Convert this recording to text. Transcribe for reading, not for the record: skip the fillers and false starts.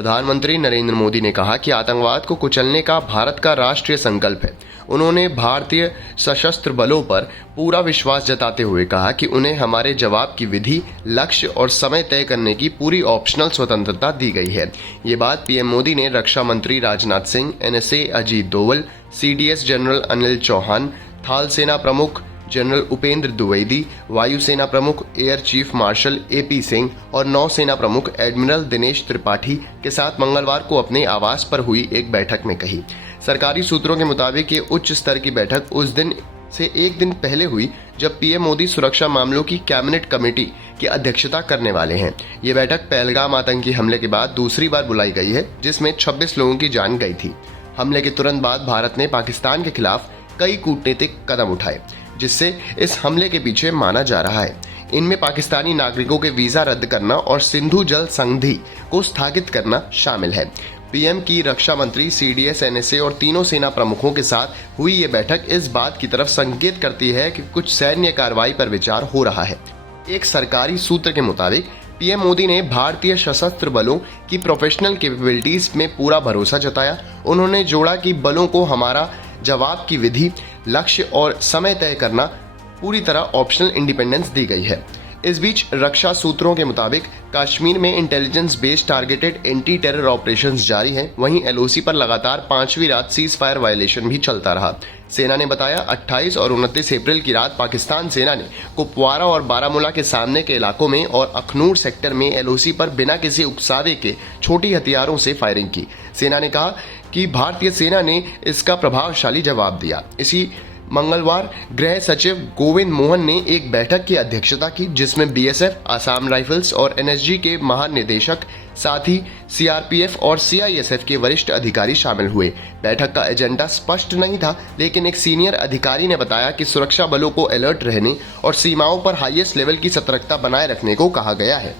प्रधानमंत्री नरेंद्र मोदी ने कहा कि आतंकवाद को कुचलने का भारत का राष्ट्रीय संकल्प है। उन्होंने भारतीय सशस्त्र बलों पर पूरा विश्वास जताते हुए कहा कि उन्हें हमारे जवाब की विधि, लक्ष्य और समय तय करने की पूरी ऑप्शनल स्वतंत्रता दी गई है। ये बात पीएम मोदी ने रक्षा मंत्री Rajnath Singh, NSA Ajit Doval, CDS general Anil Chauhan, थल सेना प्रमुख जनरल उपेंद्र द्विवेदी, वायुसेना प्रमुख air chief marshal AP Singh और नौसेना प्रमुख एडमिरल दिनेश त्रिपाठी के साथ मंगलवार को अपने आवास पर हुई एक बैठक में कही। सरकारी सूत्रों के मुताबिक ये उच्च स्तर की बैठक उस दिन से एक दिन पहले हुई जब पीएम मोदी सुरक्षा मामलों की कैबिनेट कमेटी की अध्यक्षता करने वाले हैं। ये बैठक पहलगाम आतंकी हमले के बाद दूसरी बार बुलाई गई है, जिसमें 26 लोगों की जान गई थी। हमले के तुरंत बाद भारत ने पाकिस्तान के खिलाफ कई कूटनीतिक कदम उठाए, जिससे इस हमले के पीछे माना जा रहा है। इनमें पाकिस्तानी नागरिकों के वीजा रद्द करना और सिंधु जल संधि को स्थगित करना शामिल है। पीएम की रक्षा मंत्री, सीडीएस, एनएसए और तीनों सेना प्रमुखों के साथ हुई ये बैठक इस बात की तरफ संकेत करती है कि कुछ सैन्य कार्रवाई पर विचार हो रहा है। एक सरकारी सूत्र के मुताबिक पीएम मोदी ने भारतीय सशस्त्र बलों की प्रोफेशनल कैपेबिलिटीज में पूरा भरोसा जताया। उन्होंने जोड़ा कि बलों को हमारा जवाब की विधि, लक्ष्य और समय तय करना पूरी तरह ऑप्शनल इंडिपेंडेंस दी गई है। इस बीच रक्षा सूत्रों के मुताबिक कश्मीर में intelligence based targeted anti terror operations जारी हैं। वहीं एलओसी पर लगातार 5वीं रात सीज फायर वायलेशन भी चलता रहा। सेना ने बताया 28 और 29 अप्रैल की रात पाकिस्तान सेना ने कुपवारा और बारामूला के सामने के इलाकों में और अखनूर सेक्टर में एलओसी पर बिना किसी उकसावे के छोटी हथियारों से फायरिंग की। सेना ने कहा कि भारतीय सेना ने इसका प्रभावशाली जवाब दिया। इसी मंगलवार गृह सचिव गोविंद मोहन ने एक बैठक की अध्यक्षता की, जिसमें बीएसएफ, आसाम राइफल्स और एनएसजी के महानिदेशक, साथ ही सीआरपीएफ और सीआईएसएफ के वरिष्ठ अधिकारी शामिल हुए। बैठक का एजेंडा स्पष्ट नहीं था, लेकिन एक सीनियर अधिकारी ने बताया कि सुरक्षा बलों को अलर्ट रहने और सीमाओं पर हाईएस्ट लेवल की सतर्कता बनाए रखने को कहा गया है।